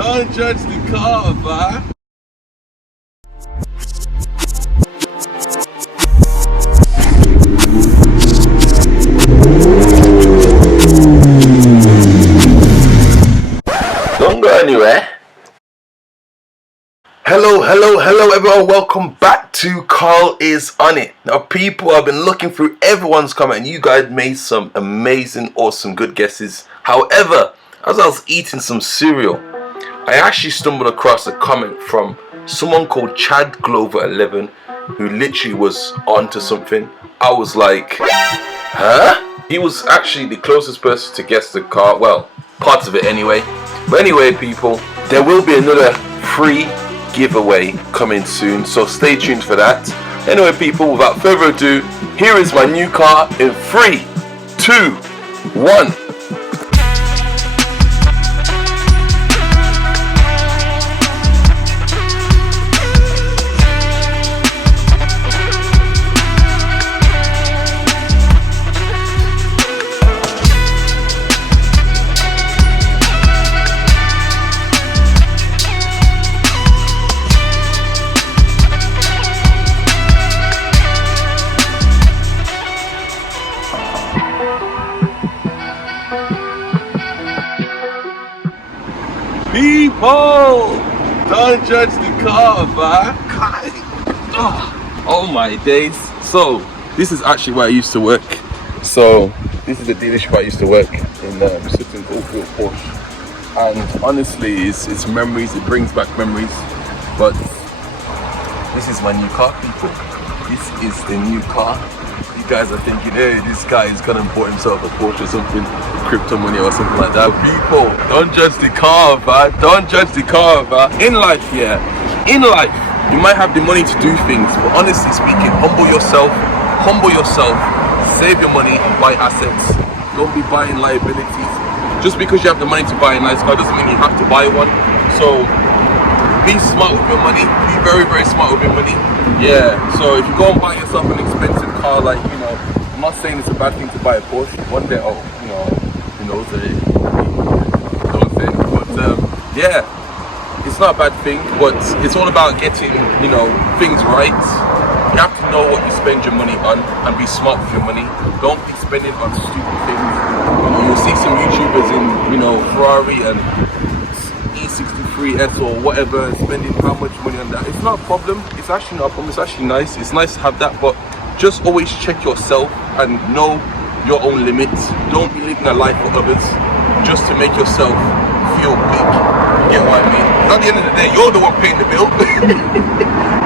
Don't judge the car, man. Don't go anywhere. Hello everyone, welcome back to Carl is on it. Now people, I've been looking through everyone's comment and you guys made some amazing, awesome, good guesses. However, as I was eating some cereal, I actually stumbled across a comment from someone called Chad Glover 11 who literally was onto something. I was like, huh? He was actually the closest person to guess the car, well, parts of it anyway. But anyway people, there will be another free giveaway coming soon, so stay tuned for that. Anyway people, without further ado, here is my new car in 3, 2, 1. People, don't judge the car, man. Oh my days. So this is actually where I used to work. So this is the dealership I used to work in, Sutton Oakfield Porsche. And honestly, it's memories. It brings back memories. But this is my new car, people. This is the new car. You guys are thinking, hey, this guy is gonna bought himself a Porsche or something, crypto money or something like that. People, don't judge the car, man. Don't judge the car, man. In life, yeah, in life, you might have the money to do things, but honestly speaking, humble yourself, save your money and buy assets. Don't be buying liabilities. Just because you have the money to buy a nice car doesn't mean you have to buy one. So be smart with your money. Be very, very smart with your money. Yeah, so if you go and buy yourself an expensive car, like, you know, I'm not saying it's a bad thing to buy a Porsche. One day, oh, you know, who knows, don't say it. But yeah, it's not a bad thing, but it's all about getting, you know, things right. You have to know what you spend your money on and be smart with your money. Don't be spending on stupid things. You know, you'll see some YouTubers in, you know, Ferrari and E63S or whatever, spending how much money on that. It's not a problem. It's actually not a problem. It's actually nice. It's nice to have that, but just always check yourself and know your own limits. Don't be living a life for others just to make yourself feel big. You get what I mean? At the end of the day, you're the one paying the bill.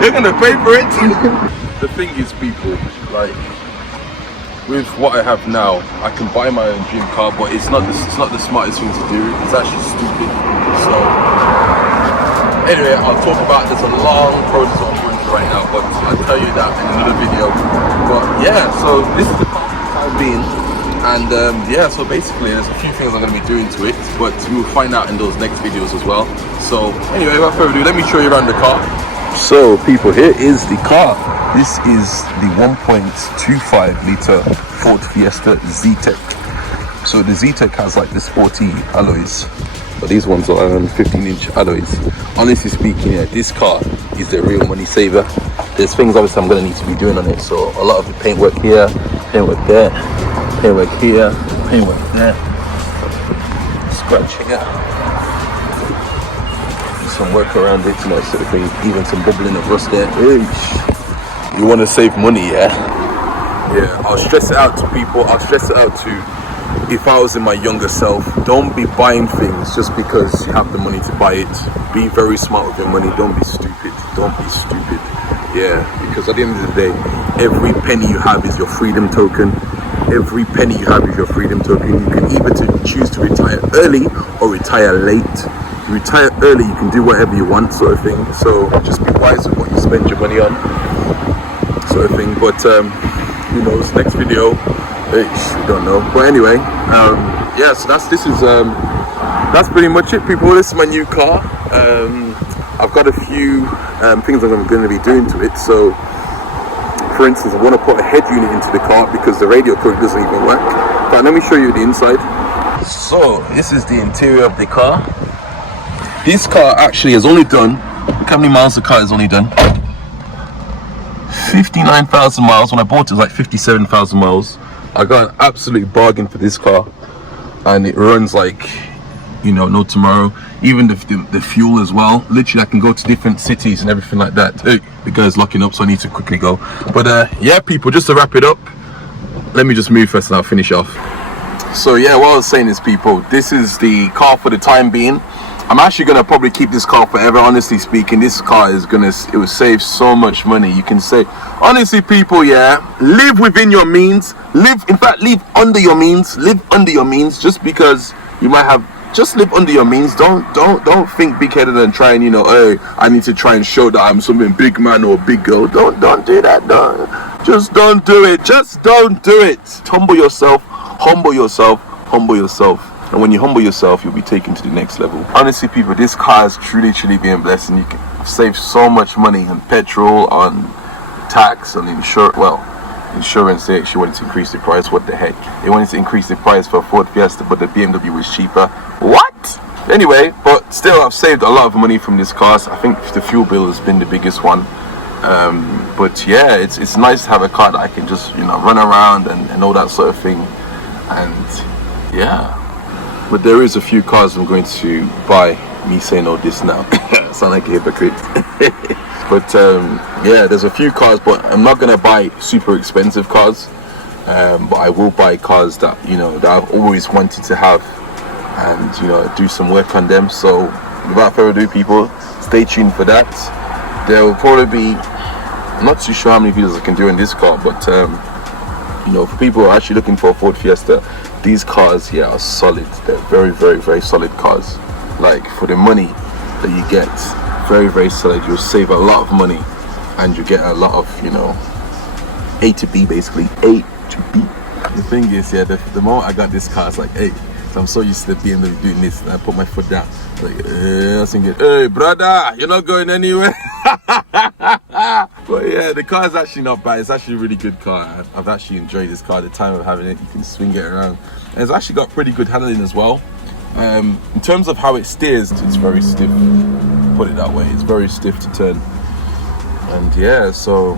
They're gonna pay for it. The thing is, people, like, with what I have now, I can buy my own dream car, but it's not the smartest thing to do. It's actually stupid. So anyway, I'll talk about this. A long process I'm going through right now, but I'll tell you that in another video. But yeah, so this is the time being, and yeah, so basically there's a few things I'm going to be doing to it, but you'll find out in those next videos as well. So anyway, without further ado, let me show you around the car. So people, here is the car. This is the 1.25 litre Ford Fiesta Z-Tech. So the Z-Tech has like the sporty alloys, but these ones are 15-inch alloys. Honestly speaking, yeah, this car is the real money saver. There's things obviously I'm going to need to be doing on it. So a lot of the paintwork here, paintwork there, paintwork here, paintwork there, scratching it. Some work around it, you know, sort of thing. Even some bubbling of rust there. Eesh. You want to save money, yeah? Yeah, I'll stress it out to people. I'll stress it out to, if I was in my younger self, don't be buying things just because you have the money to buy it. Be very smart with your money. Don't be stupid. Don't be stupid. Yeah, because at the end of the day, every penny you have is your freedom token. Every penny you have is your freedom token. You can either choose to retire early or retire late. You retire early, you can do whatever you want, sort of thing. So just be wise with what you spend your money on, sort of thing. But who knows? Next video, we don't know. But anyway, yeah. So that's pretty much it, people. This is my new car. I've got a few things I'm going to be doing to it. So, for instance, I want to put a head unit into the car because the radio current doesn't even work. But let me show you the inside. So this is the interior of the car. This car actually has only done, look how many miles the car has only done. 59,000 miles. When I bought it, it was like 57,000 miles. I got an absolute bargain for this car, and it runs like, you know, no tomorrow. Even the fuel as well. Literally, I can go to different cities and everything like that. Hey, the guy's locking up, so I need to quickly go. But yeah, people, just to wrap it up, let me just move first and I'll finish off. So yeah, what I was saying is, people, this is the car for the time being. I'm actually gonna probably keep this car forever. Honestly speaking, this car is it will save so much money. You can say, honestly, people, yeah, live within your means. Live under your means. Live under your means. Just because you might have, just live under your means. Don't think big-headed and try and, you know, hey, I need to try and show that I'm something big man or big girl. Don't do that. Just don't do it. Just don't do it. Humble yourself. Humble yourself. Humble yourself. And when you humble yourself, you'll be taken to the next level. Honestly, people, this car has truly been a blessing. You can save so much money on petrol, on tax, on insurance. Well, insurance, they actually wanted to increase the price. What the heck? They wanted to increase the price for a Ford Fiesta, but the BMW was cheaper. What? Anyway, but still, I've saved a lot of money from this car. I think the fuel bill has been the biggest one. But yeah, it's nice to have a car that I can just, you know, run around and all that sort of thing. And yeah. But there is a few cars I'm going to buy. Me saying all this now, sound like a hypocrite. But yeah, there's a few cars, but I'm not gonna buy super expensive cars. But I will buy cars that, you know, that I've always wanted to have, and, you know, do some work on them. So without further ado, people, stay tuned for that. There will probably be, I'm not too sure how many videos I can do in this car, but you know, for people who are actually looking for a Ford Fiesta, these cars here are solid. They're very solid cars. Like, for the money that you get, very solid. You'll save a lot of money, and you get a lot of, you know, A to B, basically. A to B. The thing is, yeah, the moment I got this car, it's like, hey, so I'm so used to the BMW doing this, and I put my foot down. Like, I was thinking, hey, brother, you're not going anywhere. But yeah, the car is actually not bad. It's actually a really good car. I've actually enjoyed this car. The time of having it, you can swing it around, and it's actually got pretty good handling as well. In terms of how it steers, it's very stiff. Put it that way. It's very stiff to turn. And yeah, so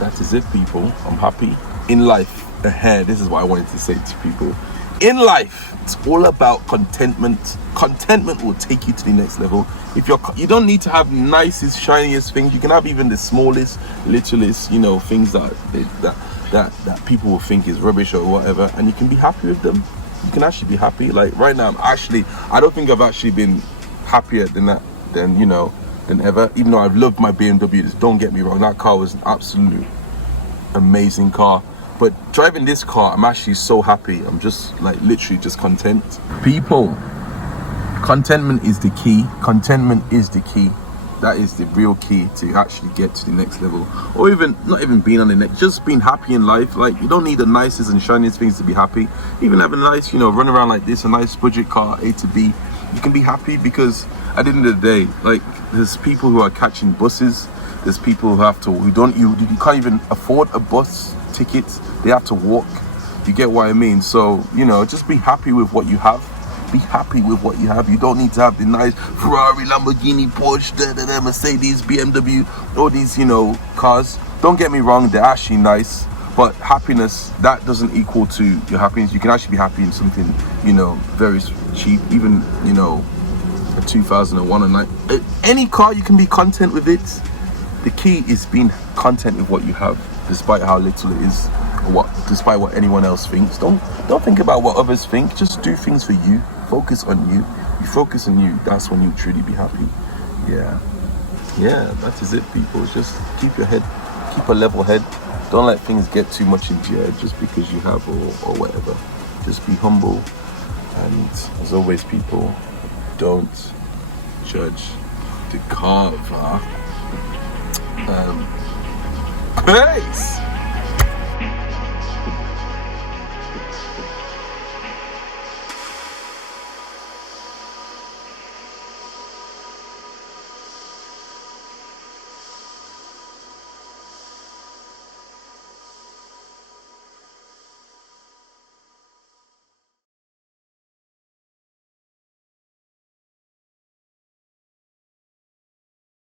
that is it, people. I'm happy in life. Ahead. This is what I wanted to say to people. In life, it's all about contentment. Contentment will take you to the next level. If you don't need to have nicest, shiniest things. You can have even the smallest, littlest, you know, things that people will think is rubbish or whatever, and you can be happy with them. You can actually be happy. Like right now, I don't think I've actually been happier than ever. Even though I've loved my BMW. Don't get me wrong, that car was an absolute amazing car. But driving this car, I'm actually so happy. I'm just like literally just content. People, contentment is the key. Contentment is the key. That is the real key to actually get to the next level. Or even, not even being on the next, just being happy in life. Like, you don't need the nicest and shiniest things to be happy. Even having a nice, you know, run around like this, a nice budget car, A to B, you can be happy, because at the end of the day, like, there's people who are catching buses. There's people who can't even afford a bus ticket. They have to walk. You get what I mean? So, you know, just be happy with what you have. Be happy with what you have. You don't need to have the nice Ferrari, Lamborghini, Porsche, Mercedes, BMW, all these, you know, cars. Don't get me wrong, they're actually nice, but happiness, that doesn't equal to your happiness. You can actually be happy in something, you know, very cheap. Even, you know, a 2001 or 9, any car, you can be content with it. The key is being content with what you have, despite how little it is, or despite what anyone else thinks. Don't think about what others think. Just do things for you. Focus on you. You focus on you. That's when you truly be happy. Yeah, that is it, people. Just keep your head, keep a level head. Don't let things get too much into your head just because you have or whatever. Just be humble, and as always, people, don't judge the cover. Peace.